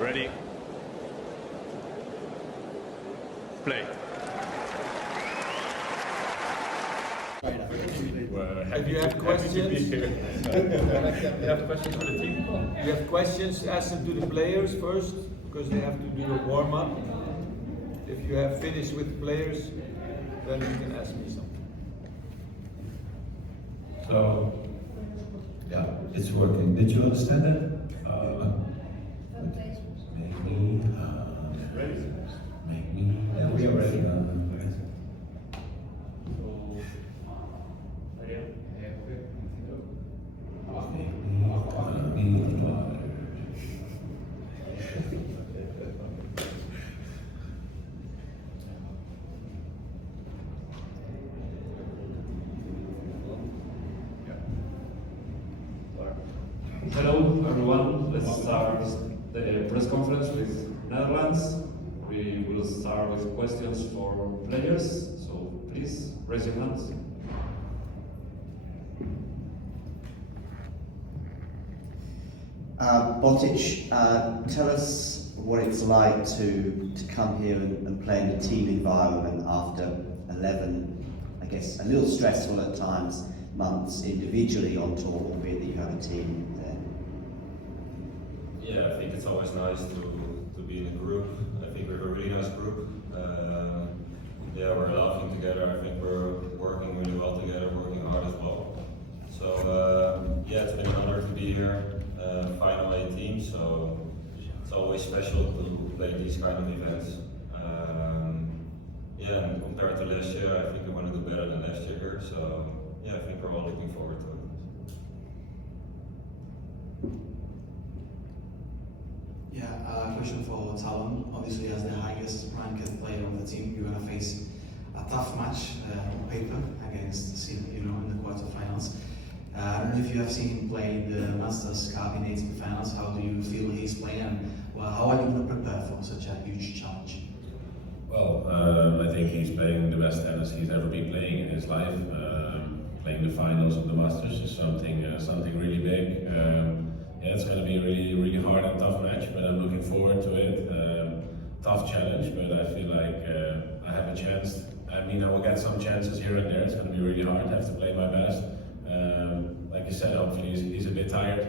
Ready. Play. If you have questions, you have questions for the team. You have questions, ask them to the players first, because they have to do a warm-up. If you have finished with the players, then you can ask me something. So, yeah, it's working. Did you understand it? Make me. Yeah, we are ready. Hello everyone, let's start the press conference with Netherlands. We will start with questions for players, so please raise your hands. Botic, tell us what it's like to come here and play in a team environment after 11, I guess, a little stressful at times, months individually on tour, albeit that you have a team there. Yeah, I think it's always nice to be in a group. I think we have a really nice group. Yeah, we're laughing together. I think we're working really well together, working hard as well. So yeah, it's been an honor to be here. Final 18, so it's always special to play these kind of events. Yeah, and compared to last year, I think I want to do better than last year here. So yeah, I think we're all looking forward to it. Yeah, question for Tallon. Obviously, as the highest ranked player of the team, you're going to face a tough match on paper against Sinner, in the quarterfinals. I don't know if you have seen him play in the Masters Cup in 18 finals. How do you feel he's playing, and how are you going to prepare for such a huge challenge? Well, I think he's playing the best tennis he's ever been playing in his life. Playing the finals of the Masters is something really big. Yeah, it's going to be a really hard and tough match, but I'm looking forward to it. Tough challenge, but I feel like I have a chance. I mean, I will get some chances here and there. It's going to be really hard. I have to play my best. Like you said, hopefully he's a bit tired.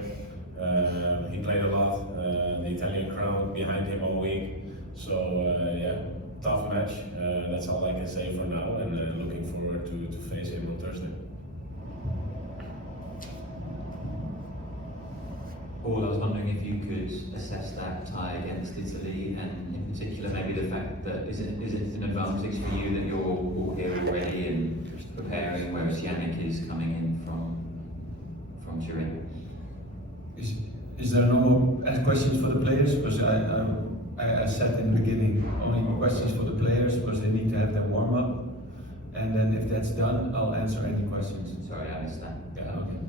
He played a lot. The Italian crowd behind him all week. So yeah, tough match. That's all I can say for now, and looking forward to face him on Thursday. Paul, I was wondering if you could assess that tie against Italy, and in particular maybe the fact that is it an advantage for you that you're all here already and preparing, whereas Jannik is coming in from Turin? Is there no more questions for the players? Because I said in the beginning, only questions for the players because they need to have their warm up, and then if that's done, I'll answer any questions. Sorry, I missed that. Yeah, okay.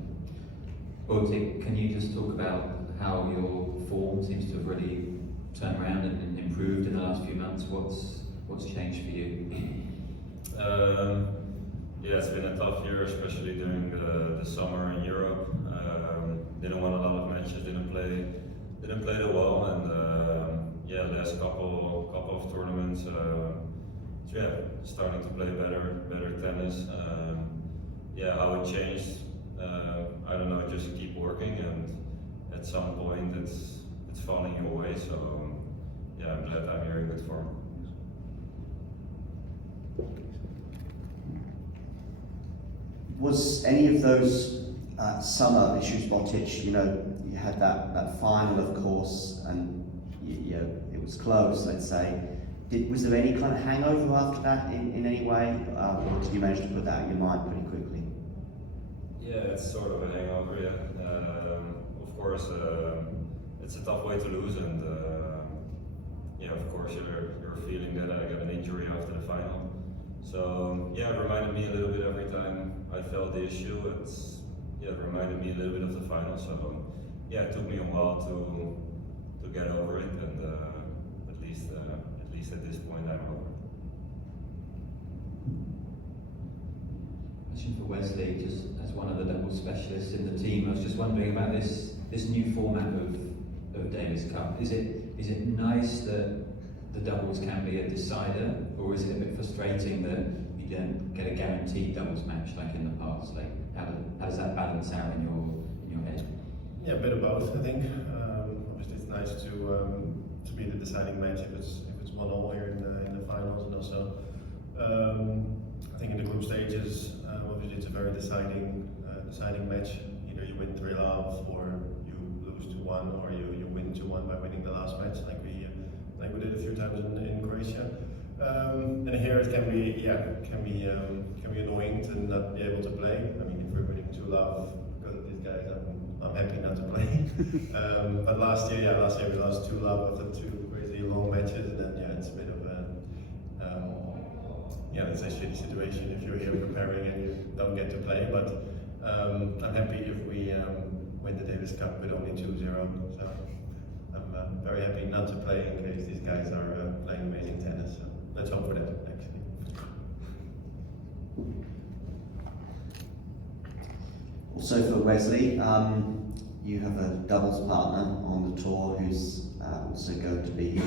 Botic, can you just talk about how your form seems to have really turned around and improved in the last few months? What's changed for you? Yeah, it's been a tough year, especially during the summer in Europe. Didn't win a lot of matches, didn't play that well, and yeah, last couple of tournaments, yeah, starting to play better tennis. Yeah, how it changed, I don't know, just keep working, and at some point it's falling your way. So yeah, I'm glad I'm here in good form. Was any of those summer issues, Botic, you had that final, of course, and it was close, let's say. Was there any kind of hangover after that in any way, or did you manage to put that in your mind pretty quickly? Yeah, it's sort of a hangover, yeah. Of course, it's a tough way to lose, and yeah, of course, you're feeling that I got an injury after the final. So yeah, it reminded me a little bit every time I felt the issue. It reminded me a little bit of the final. So yeah, it took me a while to get over it, and at least at this point I'm over it. Question for Wesley, just as one of the double specialists in the team, I was just wondering about this new format of of Davis Cup. Is it nice that the doubles can be a decider, or is it a bit frustrating that you don't get a guaranteed doubles match like in the past? Like how does that balance out in your head? Yeah, a bit of both, I think. Obviously, it's nice to be the deciding match if it's 1-1 here in the finals, and also I think in the group stages, obviously it's a very deciding match. Either you win 3-love, or you lose 2-1, or you win 2-1 by winning the last match, like we did a few times in Croatia. And here it can be annoying to not be able to play. I mean, if we're winning 2-love, because of these guys, I'm happy not to play. But last year we lost 2-love after 2 crazy long matches, and then it's a bit of a it's a shitty situation if you're here preparing and you don't get to play. But I'm happy if we win the Davis Cup with only 2-0. So I'm very happy not to play in case these guys are playing amazing tennis. So let's hope for that, actually. Also for Wesley, you have a doubles partner on the tour who's also going to be here.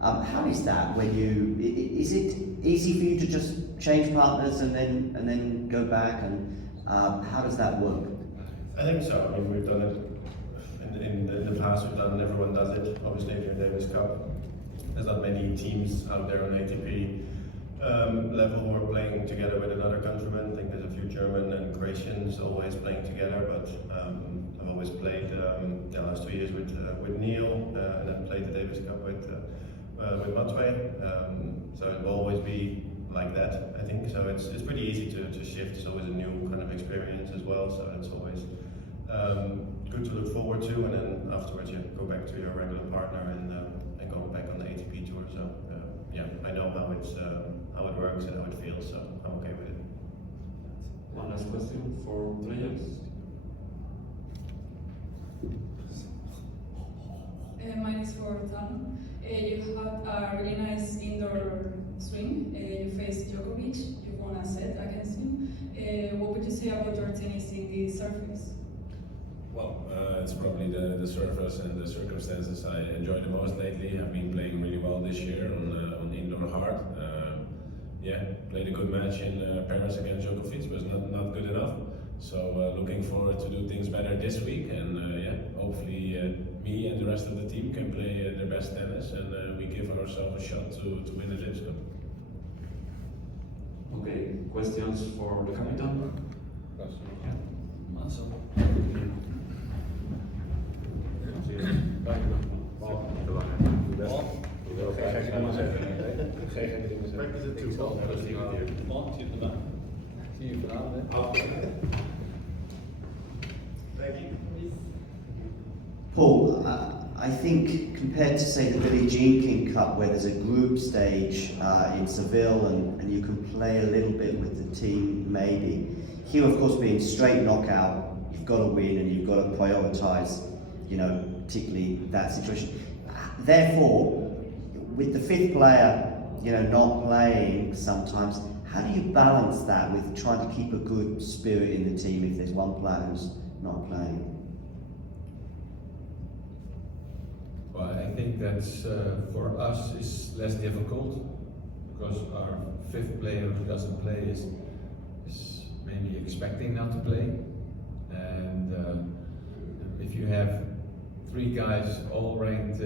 How is that when is it easy for you to just change partners and then go back, and how does that work? I think so. I mean, we've done it in the past. Everyone does it. Obviously, if you're Davis Cup, there's not many teams out there on ATP level who are playing together with another countryman. I think there's a few German and Croatians always playing together, but I've always played the last 2 years with Neil, and then played the Davis Cup with Matway. So it will always be like that, I think. So it's pretty easy to shift. It's always a new kind of experience as well. So it's always good to look forward to, and then afterwards you go back to your regular partner and go back on the ATP tour. So I know how it works and how it feels. So I'm okay with it. One last question for players. Mine is for Tallon. You had a really nice indoor swing. You faced Djokovic. You won a set against him. What would you say about your tennis in the surface? Well, it's probably the surface and the circumstances I enjoy the most lately. I've been playing really well this year on indoor hard. Played a good match in Paris against Djokovic, was not good enough. So looking forward to do things better this week, and hopefully me and the rest of the team can play their best tennis, and we give ourselves a shot to win the Davis Cup. Okay, questions for the captain? Paul, I think compared to say the Billie Jean King Cup, where there's a group stage in Seville and you can play a little bit with the team maybe, here of course being straight knockout, you've got to win and you've got to prioritise, particularly that situation. Therefore, with the fifth player, not playing sometimes, how do you balance that with trying to keep a good spirit in the team if there's one player who's not playing? Well, I think that's for us is less difficult, because our fifth player who doesn't play is maybe expecting not to play, and if you have 3 guys all ranked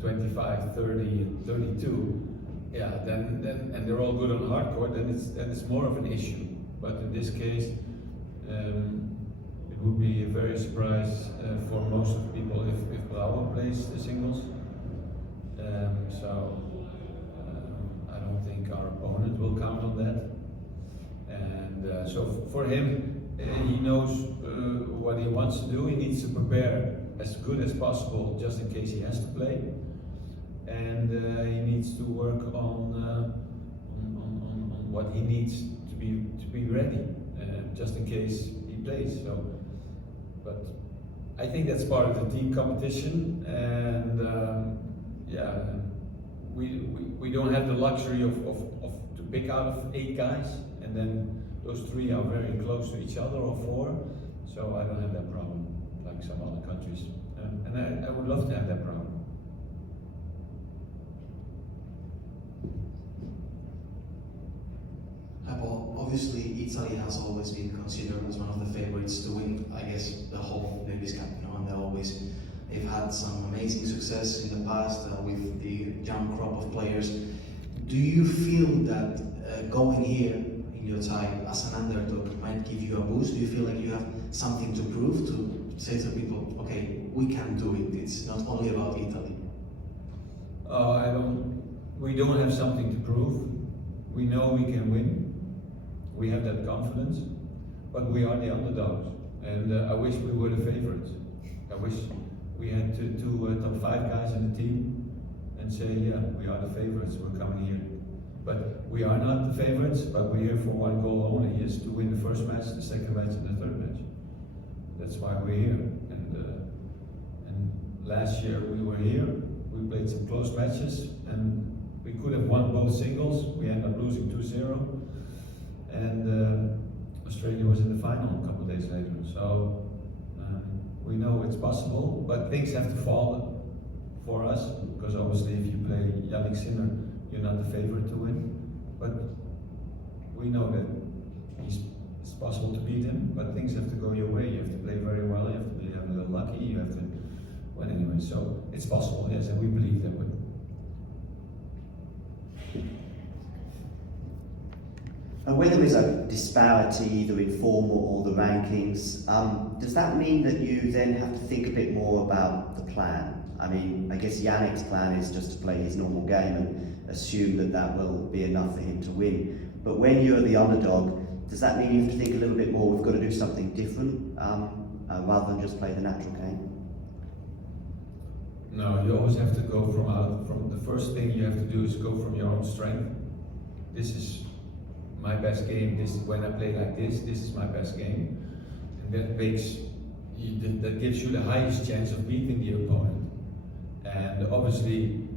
25, 30, and 32, then and they're all good on hard court, then it's more of an issue. But in this case, it would be a very surprise for most of the people if Brouwer plays the singles. I don't think our opponent will count on that. And so for him, he knows what he wants to do. He needs to prepare as good as possible, just in case he has to play. And he needs to work on what he needs to be ready, just in case he plays. So, but I think that's part of the team competition, and we don't have the luxury of to pick out of 8 guys, and then those 3 are very close to each other, or 4. So I don't have that problem like some other countries, and And I would love to have that problem. Paul, obviously Italy has always been considered as one of the favorites to win, I guess, the whole Davis Cup, you know, and they've had some amazing success in the past with the young crop of players. Do you feel that going here in your time as an underdog might give you a boost? Do you feel like you have something to prove, to say to people, okay, we can do it, it's not only about Italy? We don't have something to prove. We know we can win. We have that confidence, but we are the underdogs, and I wish we were the favorites. I wish we had two top 5 guys in the team and say, yeah, we are the favorites, we're coming here. But we are not the favorites, but we're here for one goal only, is to win the first match, the second match, and the third match. That's why we're here. And last year we were here, we played some close matches, and we could have won both singles. We ended up losing 2-0. And Australia was in the final a couple of days later. So we know it's possible, but things have to fall for us, because obviously if you play Jannik Sinner, you're not the favorite to win. But we know that it's possible to beat him, but things have to go your way. You have to play very well, you have to be a little lucky, you have to win anyway. So it's possible, yes, and we believe that way. Where there is a disparity either in form or the rankings, does that mean that you then have to think a bit more about the plan? I mean, I guess Jannik's plan is just to play his normal game and assume that that will be enough for him to win. But when you're the underdog, does that mean you have to think a little bit more, we've got to do something different, rather than just play the natural game? No, you always have to go from the first thing you have to do is go from your own strength. This is my best game. This when I play like this is my best game, and that gives you the highest chance of beating the opponent. And obviously,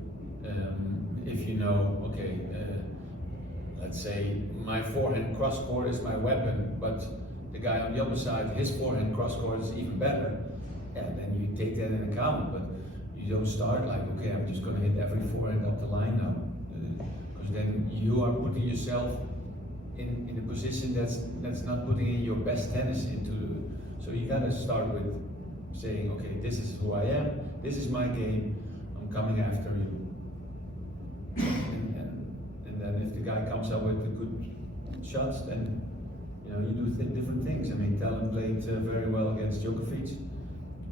if you know, okay, let's say my forehand cross court is my weapon, but the guy on the other side, his forehand cross court is even better, and then you take that in account. But you don't start like, okay, I'm just going to hit every forehand up the line now, because then you are putting yourself in a position that's not putting in your best tennis into. So you got to start with saying, okay, this is who I am, this is my game, I'm coming after you. And then if the guy comes up with the good shots, then you do different things. I mean, Tallon played very well against Djokovic,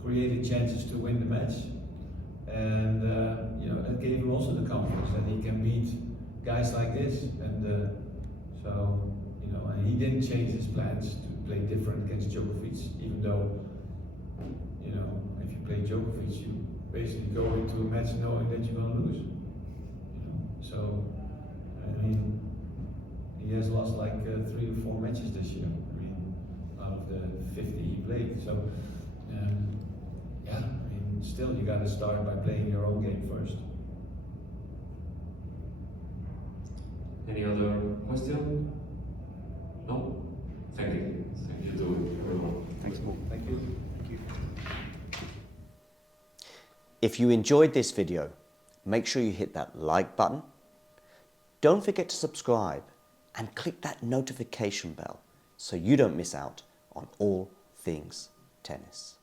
created chances to win the match, and it gave him also the confidence that he can beat guys like this. And and he didn't change his plans to play different against Djokovic, even though, if you play Djokovic, you basically go into a match knowing that you're going to lose. So, I mean, he has lost like 3 or 4 matches this year, out of the 50 he played. So, still you got to start by playing your own game first. Any other question? No? Thank you. Thank you to everyone. Thanks, Paul. Thank you. Thank you. If you enjoyed this video, make sure you hit that like button. Don't forget to subscribe and click that notification bell so you don't miss out on all things tennis.